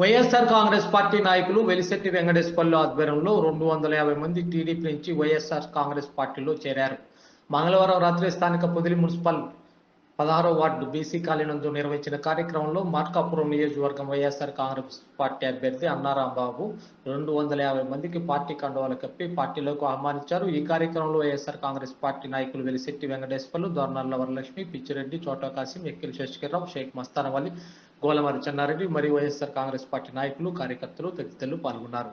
YSR Congress party నాయకులు వెలిశెట్టి వెంకటేశ్వర్లు ఆధ్వర్యంలో రెండు వందల యాభై మంది టీడీపీ నుంచి వైఎస్ఆర్ కాంగ్రెస్ పార్టీలో చేరారు. మంగళవారం రాత్రి స్థానిక పొదిలి మున్సిపల్ పదహారో వార్డు బీసీ కాలనీ నిర్వహించిన కార్యక్రమంలో మార్కాపురం నియోజకవర్గం వైఎస్ఆర్ కాంగ్రెస్ పార్టీ అభ్యర్థి అన్నారాంబాబు రెండు వందల యాభై మందికి పార్టీ కండువాలు కప్పి పార్టీలోకి ఆహ్వానించారు. ఈ కార్యక్రమంలో వైఎస్ఆర్ కాంగ్రెస్ పార్టీ నాయకులు వెలిశెట్టి వెంకటేశ్వర్లు దొర్నల్ల వరలక్ష్మి పిచ్చిరెడ్డి చోటా కాసిం ఎక్కిల్ శశికర్రావు షేక్ మస్తానవల్లి గోలమరి చెన్నారెడ్డి మరియు వైఎస్ఆర్ కాంగ్రెస్ పార్టీ నాయకులు కార్యకర్తలు తదితరులు పాల్గొన్నారు.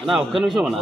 అన్నా ఒక్క నిమిషం అన్నా.